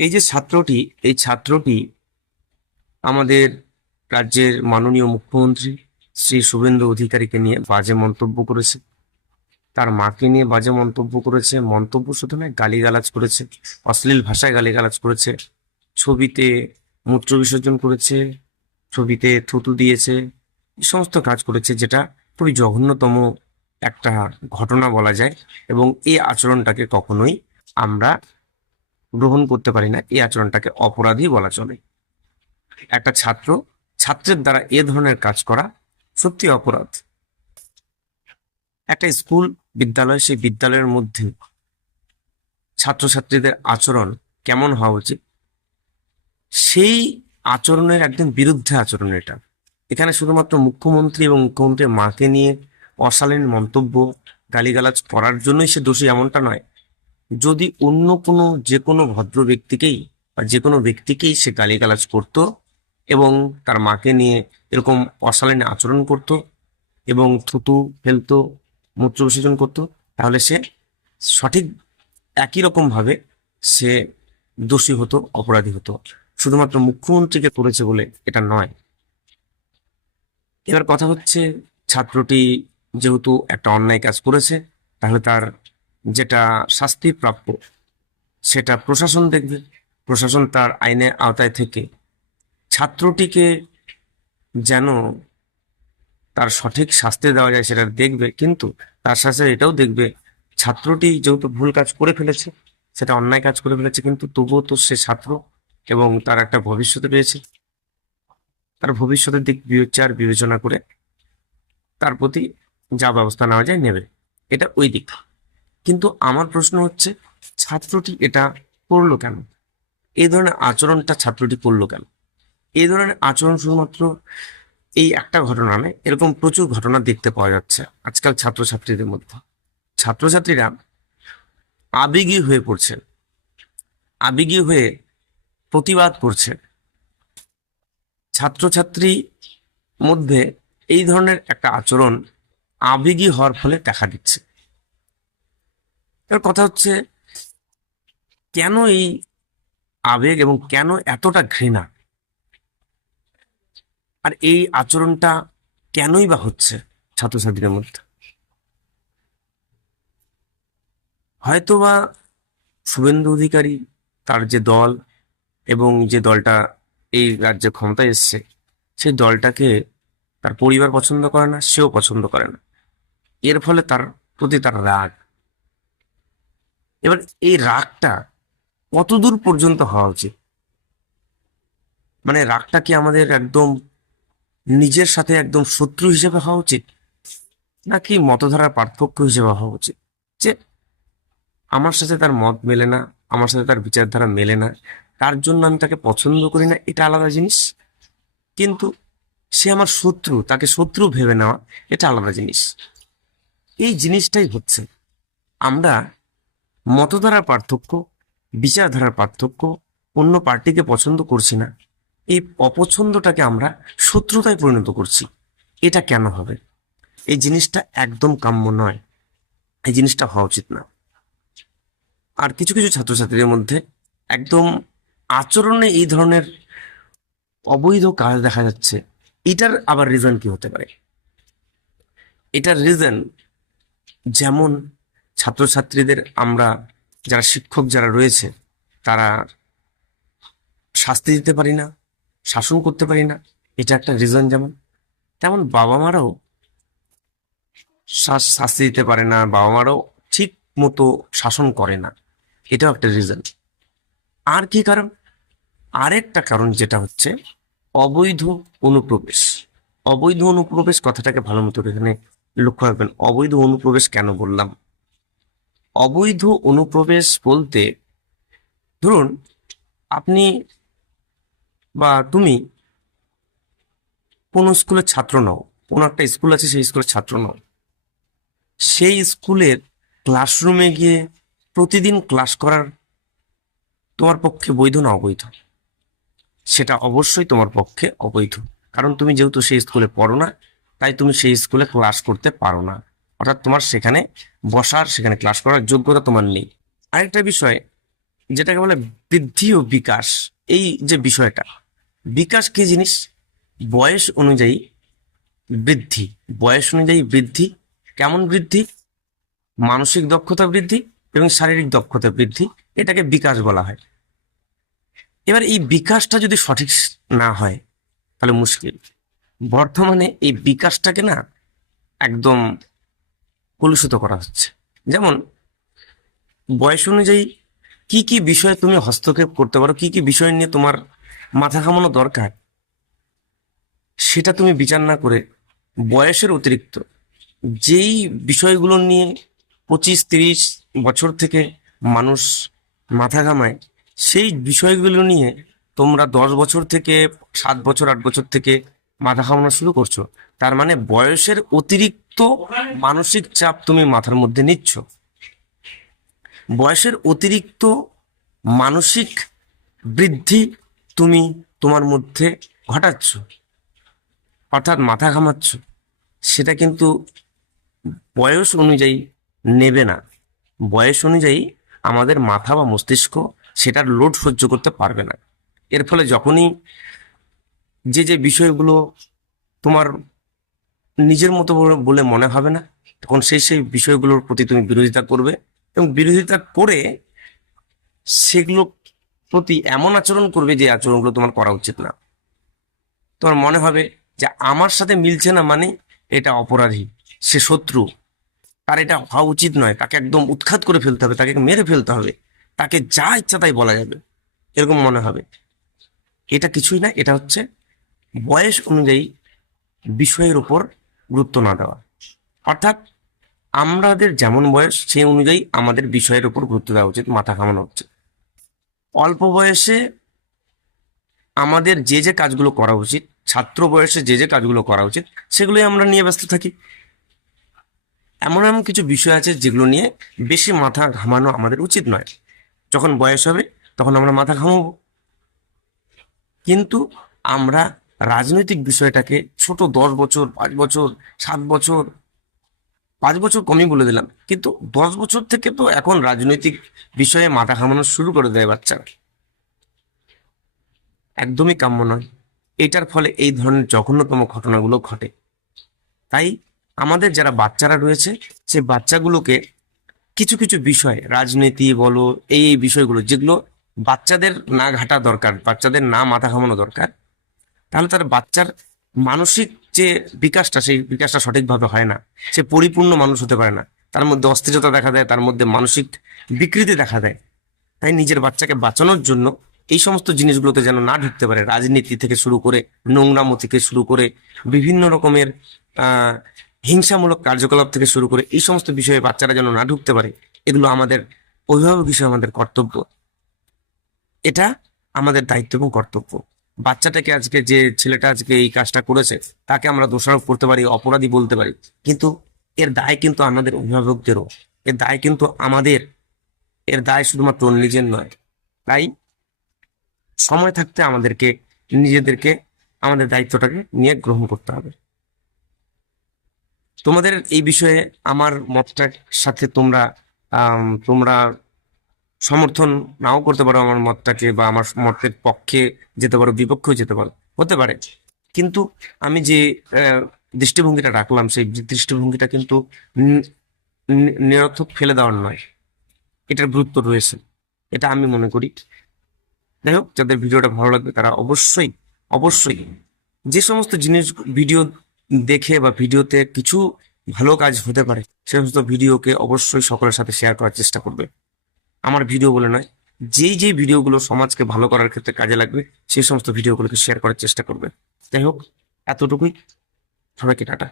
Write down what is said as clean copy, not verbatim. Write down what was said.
এই যে ছাত্রটি, এই ছাত্রটি আমাদের রাজ্যের মাননীয় মুখ্যমন্ত্রী শ্রী শুভেন্দু অধিকারীকে নিয়ে বাজে মন্তব্য করেছে, তার মাকে নিয়ে বাজে মন্তব্য করেছে। মন্তব্য শুধু নয়, গালিগালাজ করেছে, অশ্লীল ভাষায় গালিগালাজ করেছে, ছবিতে মূত্র বিসর্জন করেছে, ছবিতে থুতু দিয়েছে, এই সমস্ত কাজ করেছে, যেটা খুবই জঘন্যতম একটা ঘটনা বলা যায়। এবং এই আচরণটাকে কখনোই আমরা গ্রহণ করতে পারি না, এই আচরণটাকে অপরাধী বলা চলে। একটা ছাত্রের দ্বারা এ ধরনের কাজ করা সত্যি অপরাধ। একটা স্কুল, বিদ্যালয়, সেই বিদ্যালয়ের মধ্যে ছাত্রছাত্রীদের আচরণ কেমন হওয়া উচিত, সেই আচরণের একদম বিরুদ্ধে আচরণ এটা। এখানে শুধুমাত্র মুখ্যমন্ত্রী এবং মুখ্যমন্ত্রীর মাকে নিয়ে অশালীন মন্তব্য, গালিগালাজ করার জন্যই সে দোষী এমনটা নয়। যদি অন্য কোনো, যে কোনো ভদ্র ব্যক্তিকেই বা যে কোনো ব্যক্তিকেই সে গালিগালাজ করত এবং তার মাকে নিয়ে এরকম অশালীন আচরণ করত এবং থুতু ফেলতো, মূত্র বিসর্জন করতো, তাহলে সে সঠিক একই রকম ভাবে সে দোষী হতো, অপরাধী হতো। শুধুমাত্র মুখ্যমন্ত্রীকে করেছে বলে এটা নয়। এবার কথা হচ্ছে, ছাত্রটি যেহেতু একটা অন্যায় কাজ করেছে, তাহলে তার যেটা শাস্তি প্রাপ্য সেটা প্রশাসন দেখবে। প্রশাসন তার আইনের আওতায় থেকে ছাত্রটিকে যেন তার সঠিক শাস্তি দেওয়া যায় সেটা দেখবে, কিন্তু তার সাথে এটাও দেখবে, ছাত্রটি যেহেতু ভুল কাজ করে ফেলেছে, সেটা অন্যায় কাজ করে ফেলেছে, কিন্তু তবুও তো সে ছাত্র এবং তার একটা ভবিষ্যৎ রয়েছে। তার ভবিষ্যতের দিক বিচার বিবেচনা করে তার প্রতি যা ব্যবস্থা নেওয়া যায় নেবে, এটা ওই দিক। কিন্তু আমার প্রশ্ন হচ্ছে, ছাত্রটি এটা করলো কেন? এই ধরনের আচরণটা ছাত্রটি করলো কেন? এই ধরনের আচরণ শুধুমাত্র এই একটা ঘটনা নয়, এরকম প্রচুর ঘটনা দেখতে পাওয়া যাচ্ছে আজকাল ছাত্রছাত্রীদের মধ্যে। ছাত্রছাত্রীরা আবেগী হয়ে পড়ছে, আবেগী হয়ে প্রতিবাদ করছে। ছাত্রছাত্রী মধ্যে এই ধরনের একটা আচরণ আবেগী হওয়ার ফলে দেখা দিচ্ছে। এর কথা হচ্ছে, কেন এই আবেগ এবং কেন এতটা ঘৃণা, আর এই আচরণটা কেনই বা হচ্ছে ছাত্রছাত্রীদের মধ্যে? হয়তোবা শুভেন্দু অধিকারী, তার যে দল এবং যে দলটা এই রাজ্যে ক্ষমতায় এসছে, সেই দলটাকে তার পরিবার পছন্দ করে না, সেও পছন্দ করে না। এর ফলে তার প্রতি তার রাগ। এবার এই রাগটা কতদূর পর্যন্ত হওয়া উচিত? মানে রাগটা কি আমাদের একদম নিজের সাথে একদম শত্রু হিসেবে হওয়া উচিত, নাকি মতধারার পার্থক্য হিসেবে হওয়া উচিত? যে আমার সাথে তার মত মেলে না, আমার সাথে তার বিচারধারা মেলে না, তার জন্য আমি তাকে পছন্দ করি না, এটা আলাদা জিনিস। কিন্তু সে আমার শত্রু, তাকে শত্রু ভেবে নেওয়া, এটা আলাদা জিনিস। এই জিনিসটাই হচ্ছে, আমরা মতধারার পার্থক্য, বিচারধারার পার্থক্য, অন্য পার্টিকে পছন্দ করছি না, এই অপছন্দটাকে আমরা শত্রুতায় পরিণত করছি। এটা কেন হবে? এই জিনিসটা একদম কাম্য নয়, এই জিনিসটা হওয়া উচিত না। আর কিছু কিছু ছাত্রছাত্রীদের মধ্যে একদম আচরণে এই ধরনের অবৈধ কাজ দেখা যাচ্ছে। এটার আবার রিজন কি হতে পারে? এটার রিজন, যেমন ছাত্রছাত্রীদের আমরা, যারা শিক্ষক যারা রয়েছে, তারা শাস্তি দিতে পারি না, শাসন করতে পারি না, এটা একটা রিজন। যেমন তেমন বাবা মারাও শাস্তি দিতে পারে না, বাবা মারাও ঠিক মতো শাসন করে না, এটাও একটা রিজন। আর কি কারণ? আরেকটা কারণ যেটা হচ্ছে অবৈধ অনুপ্রবেশ। অবৈধ অনুপ্রবেশ কথাটাকে ভালো মতো এখানে লক্ষ্য রাখবেন। অবৈধ অনুপ্রবেশ কেন বললাম? অবৈধ অনুপ্রবেশ বলতে, ধরুন আপনি বা তুমি কোন স্কুলের ছাত্র নও, কোন একটা স্কুল আছে সেই স্কুলের ছাত্র নও, সেই স্কুলের ক্লাসরুমে গিয়ে প্রতিদিন ক্লাস করার তোমার পক্ষে বৈধ না অবৈধ? সেটা অবশ্যই তোমার পক্ষে অবৈধ, কারণ তুমি যেহেতু সেই স্কুলে পড়ো না, তাই তুমি সেই স্কুলে ক্লাস করতে পারো না, অর্থাৎ তোমার সেখানে বসার, সেখানে ক্লাস করার যোগ্যতা তোমার নেই। আরেকটা বিষয়, যেটাকে বলে বৃদ্ধি ও বিকাশ, এই যে বিষয়টা, বিকাশ কি জিনিস? বয়স অনুযায়ী বৃদ্ধি। বয়স অনুযায়ী বৃদ্ধি কেমন বৃদ্ধি? মানসিক দক্ষতা বৃদ্ধি এবং শারীরিক দক্ষতা বৃদ্ধি, এটাকে বিকাশ বলা হয়। এবার এই বিকাশটা যদি সঠিক না হয় তাহলে মুশকিল। বর্তমানে এই বিকাশটাকে না একদম কলুষিত করা হচ্ছে। যেমন বয়স অনুযায়ী কি কি বিষয়ে তুমি হস্তক্ষেপ করতে পারো, কি কি বিষয় নিয়ে তোমার মাথা ঘামানো দরকার, সেটা তুমি বিচার না করে বয়সের অতিরিক্ত যেই বিষয়গুলো নিয়ে 25-30 বছর থেকে মানুষ মাথা ঘামায়, সেই বিষয়গুলো নিয়ে তোমরা 10 বছর থেকে 7 বছর 8 বছর থেকে মাথা ঘামানো শুরু করছো। তার মানে বয়সের অতিরিক্ত মানসিক চাপ তুমি মাথার মধ্যে নিচ্ছ, বয়সের অতিরিক্ত মানসিক বৃদ্ধি তুমি তোমার মধ্যে ঘটাচ্ছ, অর্থাৎ মাথা ঘামাচ্ছ। সেটা কিন্তু বয়স অনুযায়ী নেবে না। বয়স অনুযায়ী আমাদের মাথা বা মস্তিষ্ক সেটার লোড সহ্য করতে পারবে না। এর ফলে যখনই যে যে বিষয়গুলো তোমার নিজের মতো বলে মনে হবে না, তখন সেই সেই বিষয়গুলোর প্রতি তুমি বিরোধিতা করবে, এবং বিরোধিতা করে সেগুলো প্রতি এমন আচরণ করবে যে আচরণগুলো তোমার করা উচিত না। তোমার মনে হবে যে আমার সাথে মিলছে না মানে এটা অপরাধী, সে শত্রু, তার এটা হওয়া উচিত নয়, তাকে একদম উৎখাত করে ফেলতে হবে, তাকে মেরে ফেলতে হবে, তাকে যা ইচ্ছা তাই বলা যাবে, এরকম মনে হবে। এটা কিছুই না, এটা হচ্ছে বয়স অনুযায়ী বিষয়ের উপর গুরুত্ব না দেওয়া। অর্থাৎ আমাদের যেমন বয়স সেই অনুযায়ী আমাদের বিষয়ের উপর গুরুত্ব দেওয়া উচিত, মাথা ঘামানো উচিত। অল্প বয়সে আমাদের যে যে কাজগুলো করা উচিত, ছাত্র বয়সে যে যে কাজগুলো করা উচিত, সেগুলোই আমরা নিয়ে ব্যস্ত থাকি। এমন এমন কিছু বিষয় আছে যেগুলো নিয়ে বেশি মাথা ঘামানো আমাদের উচিত নয়। যখন বয়স হবে তখন আমরা মাথা ঘামাবো। কিন্তু আমরা রাজনৈতিক বিষয়টাকে ছোট 10 বছর, 5 বছর, 7 বছর, 5 বছর কমই বলে দিলাম, কিন্তু 10 বছর থেকে তো এখন রাজনৈতিক বিষয়ে মাথা ঘামানো শুরু করে দেয় বাচ্চারা। একদমই কাম্য নয়। এটার ফলে এই ধরনের জঘন্যতম ঘটনাগুলো ঘটে। তাই আমাদের যারা বাচ্চারা রয়েছে, সে বাচ্চাগুলোকে কিছু কিছু বিষয়, রাজনীতি বলো, এই বিষয়গুলো যেগুলো বাচ্চাদের না ঘাটা দরকার, বাচ্চাদের না মাথা ঘামানো দরকার, তাহলে তার বাচ্চার মানসিক যে বিকাশটা, সেই বিকাশটা সঠিকভাবে হয় না, সে পরিপূর্ণ মানুষ হতে পারে না, তার মধ্যে অস্থিরতা দেখা দেয়, তার মধ্যে মানসিক বিকৃতি দেখা দেয়। তাই নিজের বাচ্চাকে বাঁচানোর জন্য এই সমস্ত জিনিসগুলোতে যেন না ঢুকতে পারে, রাজনীতি থেকে শুরু করে, নোংরামো থেকে শুরু করে, বিভিন্ন রকমের আহ হিংসামূলক কার্যকলাপ থেকে শুরু করে, এই সমস্ত বিষয়ে বাচ্চারা যেন না ঢুকতে পারে, এগুলো আমাদের অভিভাবক হিসেবে আমাদের কর্তব্য। এটা আমাদের দায়িত্ব এবং কর্তব্য। বাচ্চাটাকে আজকে, যে ছেলেটা আজকে এই কাজটা করেছে, তাকে আমরা দোষারোপ করতে পারি, অপরাধী বলতে পারি, কিন্তু এর দায় কিন্তু আমাদের অভিভাবকদেরও, এর দায় কিন্তু আমাদের, এর দায় শুধুমাত্র ওর নিজের নয়। তাই সময় থাকতে আমাদেরকে নিজেদেরকে আমাদের দায়িত্বটাকে নিয়ে গ্রহণ করতে হবে। তোমাদের এই বিষয়ে আমার মতটার সাথে তোমরা সমর্থন নাও করতে পারো আমার মতটাকে, বা আমার মতের পক্ষে যেতে পারো, বিপক্ষেও যেতে পারো, হতে পারে। কিন্তু আমি যে দৃষ্টিভঙ্গিটা রাখলাম, সেই দৃষ্টিভঙ্গিটা কিন্তু নিরর্থক ফেলে দেওয়ার নয়, এটার গুরুত্ব রয়েছে, এটা আমি মনে করি। যাই হোক, যাদের ভিডিওটা ভালো লাগবে তারা অবশ্যই অবশ্যই যে সমস্ত জিনিস ভিডিও দেখে বা ভিডিওতে কিছু ভালো কাজ হতে পারে, সে সমস্ত ভিডিওকে অবশ্যই সকলের সাথে শেয়ার করার চেষ্টা করবে। আমার ভিডিও বলে নয়, যেই যেই ভিডিওগুলো সমাজকে ভালো করার ক্ষেত্রে কাজে লাগবে, সেই সমস্ত ভিডিওগুলোকে শেয়ার করার চেষ্টা করবে। যাই হোক, এতটুকুই। সবাইকে টাটা।